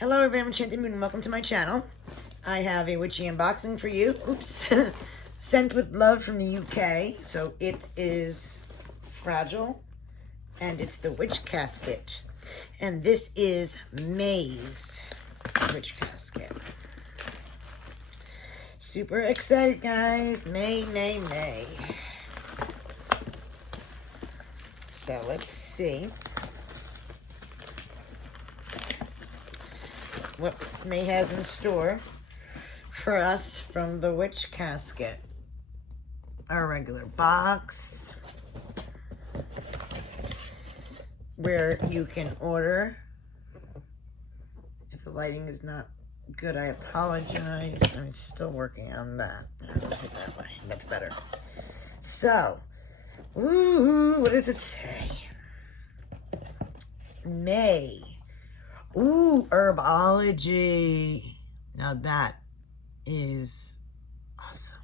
Hello everyone, I'm Enchanted Moon and welcome to my channel. I have a witchy unboxing for you. Oops. Sent with love from the UK. So it is fragile and it's the Witch Casket. And this is May's Witch Casket. Super excited, guys. May. So let's see what May has in store for us from the Witch Casket. Our regular box where you can order. If the lighting is not good, I apologize. I'm still working on that. Put it that way. That's better. So, ooh, what does it say? May. Ooh, Herbology. Now that is awesome.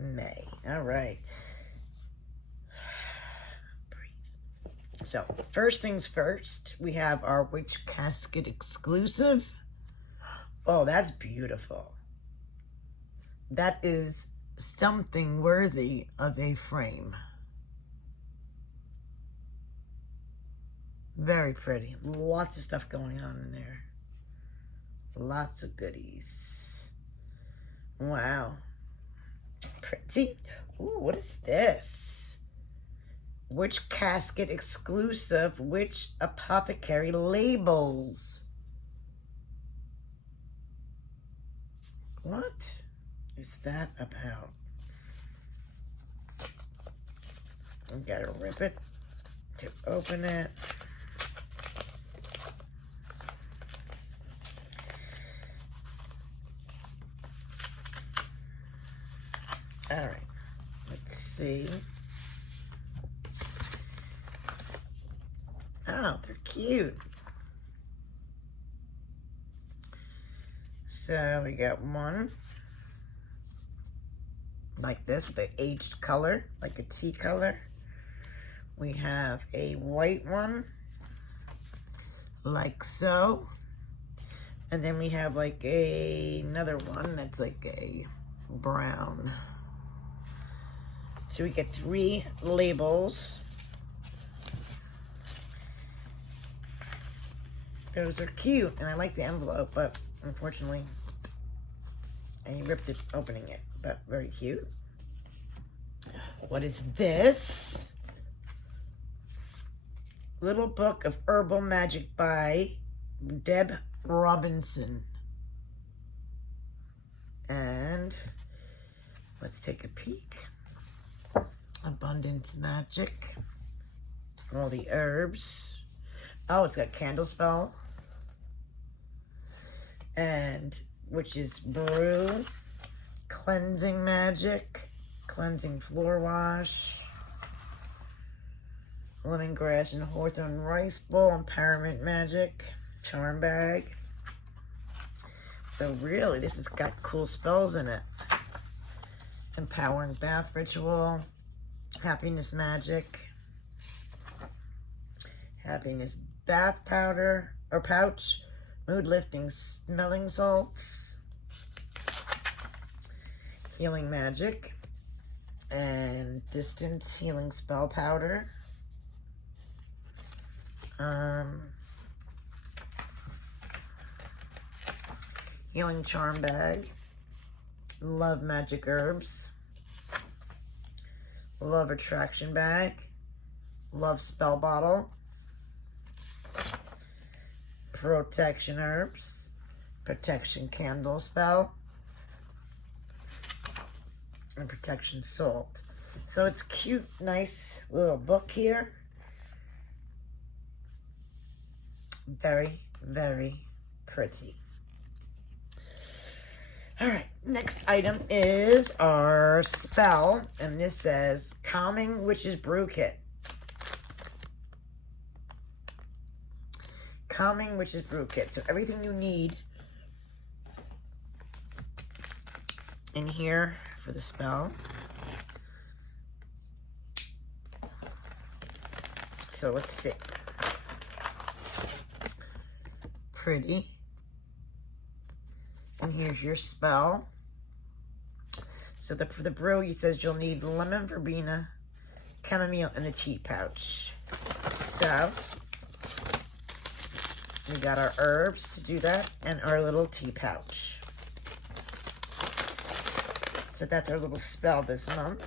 May. All right. Breathe. So, first things first, we have our Witch Casket exclusive. Oh, that's beautiful. That is something worthy of a frame. Very pretty. Lots of stuff going on in there. Lots of goodies. Wow. Pretty. Ooh, what is this? Witch Casket exclusive Witch Apothecary labels. What is that about? I gotta rip it to open it. All right, let's see. Oh, they're cute. So we got one like this with an aged color, like a tea color. We have a white one, like so. And then we have like another one that's like a brown. So we get 3 labels. Those are cute, and I like the envelope, but unfortunately, I ripped it opening it, but very cute. What is this? Little Book of Herbal Magic by Deb Robinson. And let's take a peek. Abundance Magic. All the herbs. Oh, it's got Candle Spell. And Witch's Brew. Cleansing Magic. Cleansing Floor Wash. Lemongrass and Hawthorn Rice Bowl. Empowerment Magic. Charm Bag. So really, this has got cool spells in it. Empowering Bath Ritual. Happiness Magic. Happiness Bath Powder or Pouch. Mood Lifting Smelling Salts. Healing Magic. And Distance Healing Spell Powder. Healing Charm Bag. Love Magic Herbs. Love Attraction Bag. Love Spell Bottle. Protection Herbs. Protection Candle Spell. And Protection Salt. So it's cute, nice little book here. Very, very pretty. All right, next item is our spell, and this says Calming Witch's Brew Kit. Calming Witch's Brew Kit. So everything you need in here for the spell. So let's see. pretty. And here's your spell. So for the brew, he says you'll need lemon verbena, chamomile, and the tea pouch. So we got our herbs to do that and our little tea pouch. So that's our little spell this month.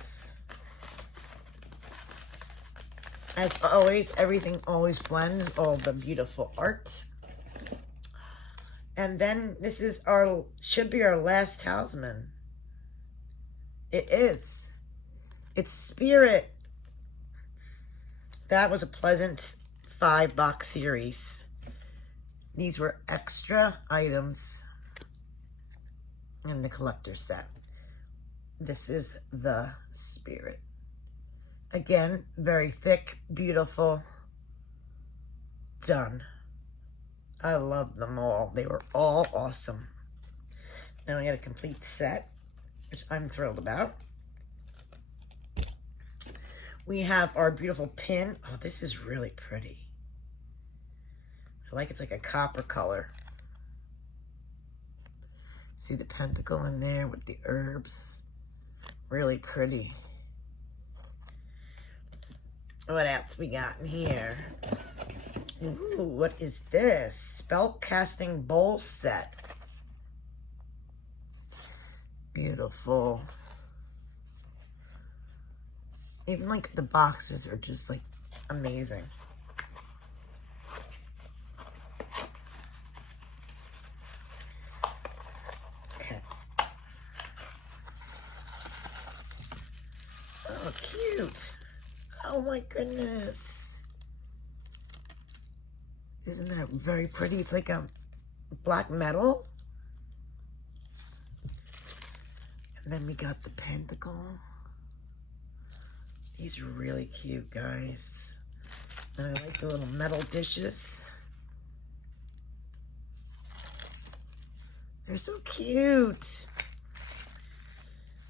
As always, everything always blends, all the beautiful art. And then this is should be our last talisman. It is. It's Spirit. That was a pleasant 5-box series. These were extra items in the collector set. This is the Spirit. Again, very thick, beautiful, done. I love them all. They were all awesome. Now we got a complete set, which I'm thrilled about. We have our beautiful pin. Oh, this is really pretty. I like it's like a copper color. See the pentacle in there with the herbs. Really pretty. What else we got in here? Ooh, what is this? Spell casting bowl set. Beautiful. Even like the boxes are just like amazing. Okay. Oh, cute. Oh my goodness. Isn't that very pretty? It's like a black metal. And then we got the pentacle. These are really cute, guys. And I like the little metal dishes. They're so cute.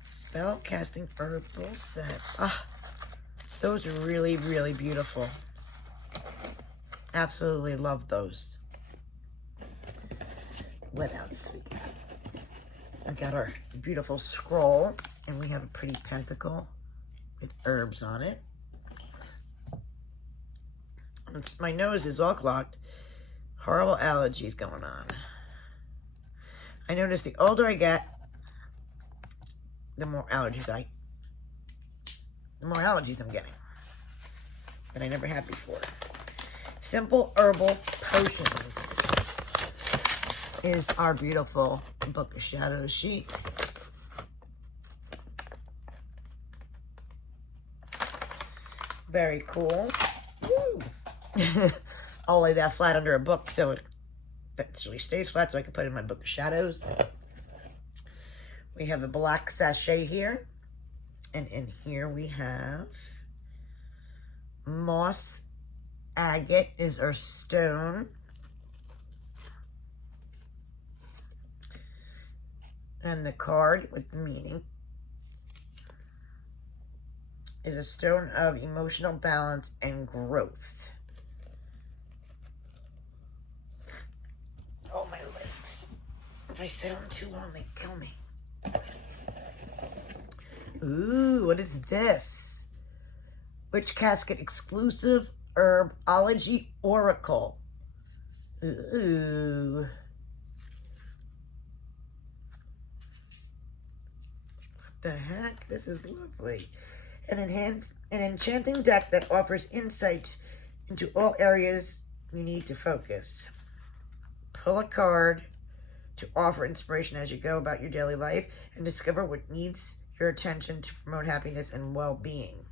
Spell casting herbal set. Ah, those are really, really beautiful. Absolutely love those. What else we got? I got our beautiful scroll, and we have a pretty pentacle with herbs on it. My nose is all clogged. Horrible allergies going on. I notice the older I get, the more allergies I'm getting that I never had before. Simple Herbal Potions is our beautiful Book of Shadows sheet. Very cool. Woo. I'll lay that flat under a book so it eventually stays flat so I can put it in my Book of Shadows. We have a black sachet here. And in here we have moss agate is our stone. And the card with the meaning is a stone of emotional balance and growth. Oh, my legs. If I sit on too long, they kill me. Ooh, what is this? Witch Casket exclusive Herbology Oracle. Ooh. What the heck? This is lovely. An enchanting deck that offers insight into all areas you need to focus. Pull a card to offer inspiration as you go about your daily life and discover what needs your attention to promote happiness and well-being.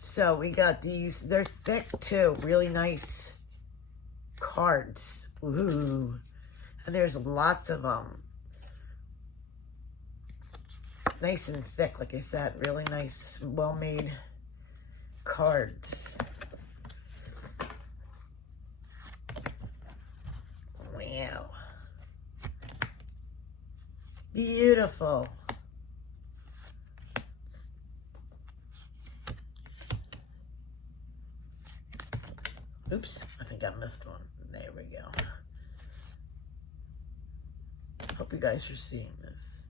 So we got these. They're thick too. Really nice cards. Ooh. And there's lots of them. Nice and thick, like I said. Really nice, well-made cards. Wow. Beautiful. Oops, I think I missed one. There we go. hope you guys are seeing this.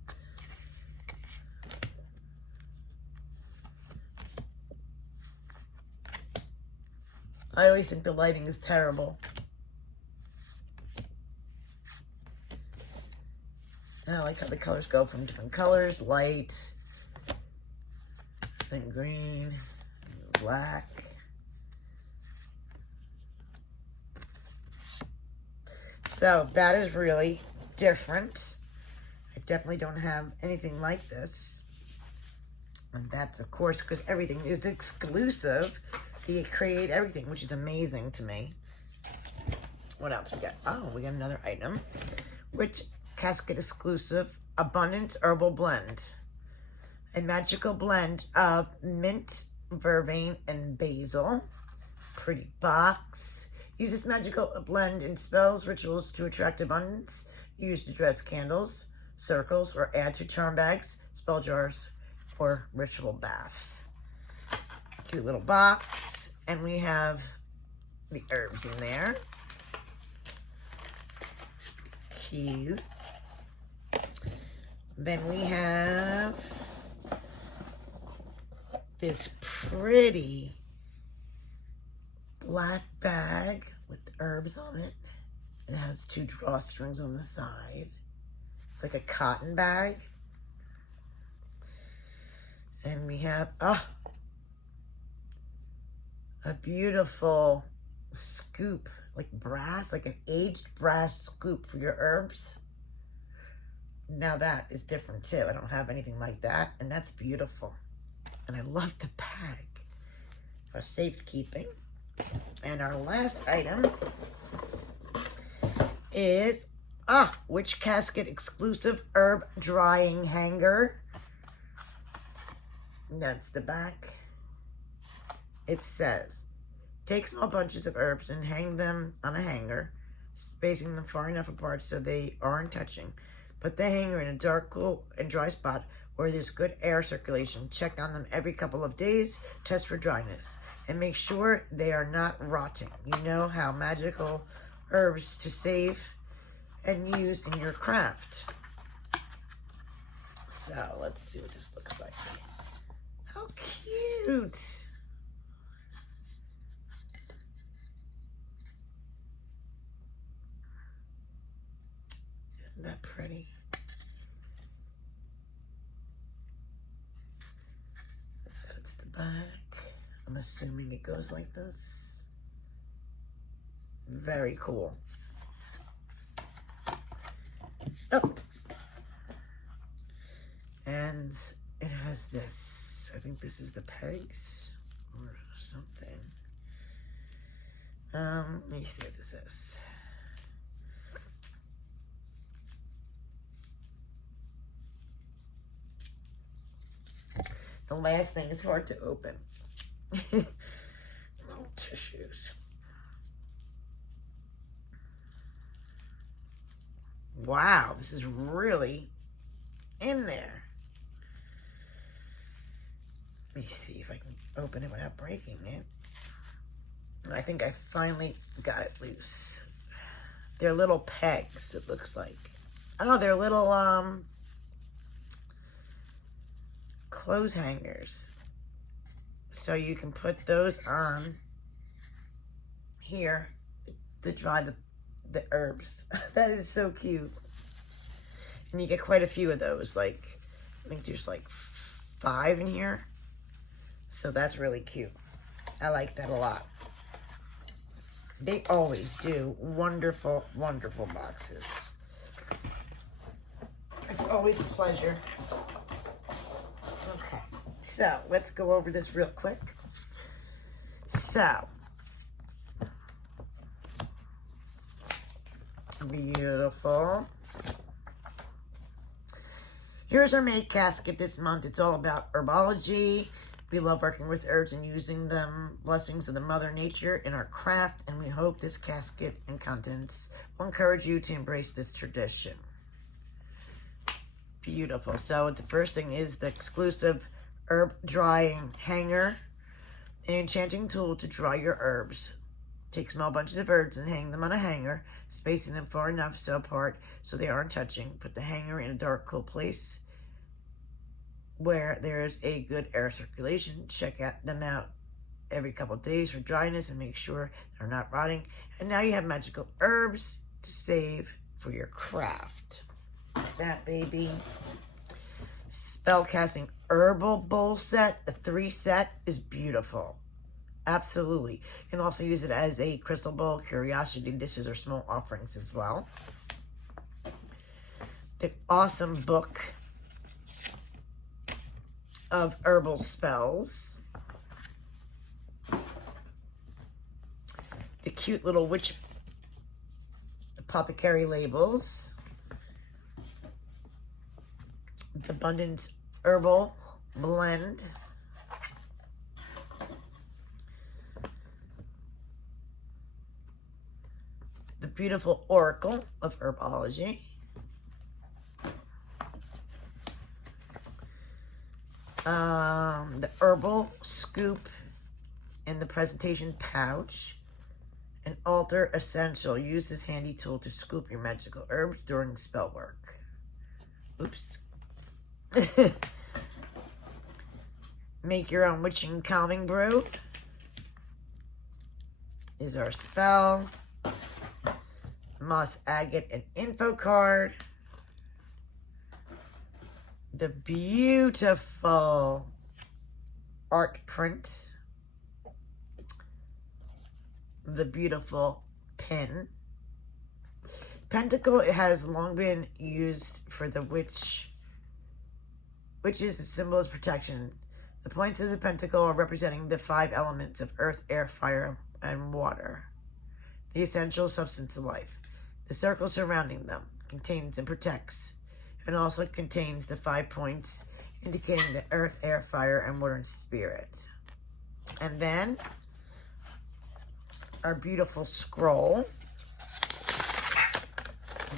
I always think the lighting is terrible. And I like how the colors go from different colors, light, then green, and black. So that is really different. I definitely don't have anything like this. And that's, of course, because everything is exclusive. You create everything, which is amazing to me. What else we got? Oh, we got another item. Witch Casket exclusive Abundance Herbal Blend. A magical blend of mint, vervain, and basil. Pretty box. Use this magical blend in spells, rituals to attract abundance. Use to dress candles, circles, or add to charm bags, spell jars, or ritual bath. Cute little box. And we have the herbs in there. Cute. Then we have this pretty black bag with the herbs on it. It has 2 drawstrings on the side. It's like a cotton bag. And we have a beautiful scoop, like brass, like an aged brass scoop for your herbs. Now that is different too. I don't have anything like that, and that's beautiful. And I love the bag for safekeeping. And our last item is Witch Casket exclusive herb drying hanger. That's the back. It says, take small bunches of herbs and hang them on a hanger, spacing them far enough apart so they aren't touching. Put the hanger in a dark, cool, and dry spot where there's good air circulation. Check on them every couple of days. Test for dryness. And make sure they are not rotting. You know how magical herbs to save and use in your craft. So, let's see what this looks like. How cute! Isn't that pretty? That's the back. I'm assuming it goes like this. Very cool. Oh. And it has this. I think this is the pegs or something. Let me see what this is. The last thing is hard to open. Little tissues. Wow, this is really in there. Let me see if I can open it without breaking it. I think I finally got it loose. They're little pegs, it looks like. Oh, they're little clothes hangers. So you can put those on here to dry the herbs. That is so cute. And you get quite a few of those. Like, I think there's like 5 in here. So that's really cute. I like that a lot. They always do wonderful, wonderful boxes. It's always a pleasure. Okay, so let's go over this real quick. So, beautiful. Here's our May casket this month. It's all about herbology. We love working with herbs and using them, blessings of the Mother Nature in our craft, and we hope this casket and contents will encourage you to embrace this tradition. Beautiful. So the first thing is the exclusive herb drying hanger, an enchanting tool to dry your herbs. Take small bunches of herbs and hang them on a hanger, spacing them far enough so apart so they aren't touching. Put the hanger in a dark, cool place where there's a good air circulation. Check them out every couple of days for dryness and make sure they're not rotting. And now you have magical herbs to save for your craft. That baby. Spellcasting Herbal bowl set. The 3 set is beautiful. Absolutely. You can also use it as a crystal bowl, curiosity dishes, or small offerings as well. The awesome book of herbal spells. The cute little witch apothecary labels. The Abundant Herbal Blend. The beautiful Oracle of Herbology. The Herbal Scoop in the presentation pouch. An altar essential. Use this handy tool to scoop your magical herbs during spell work. Oops. Make your own witching calming brew is our spell. Moss agate and info card. The beautiful art print. The beautiful pin. Pentacle, it has long been used for the witch, which is the symbol of protection. The points of the pentacle are representing the 5 elements of earth, air, fire, and water. The essential substance of life. The circle surrounding them contains and protects, and also contains the 5 points indicating the earth, air, fire, and water and spirit. And then our beautiful scroll.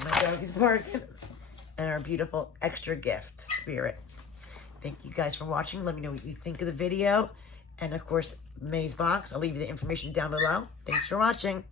My dog is barking. And our beautiful extra gift, spirit. Thank you guys for watching. Let me know what you think of the video. And of course, May's box. I'll leave you the information down below. Thanks for watching.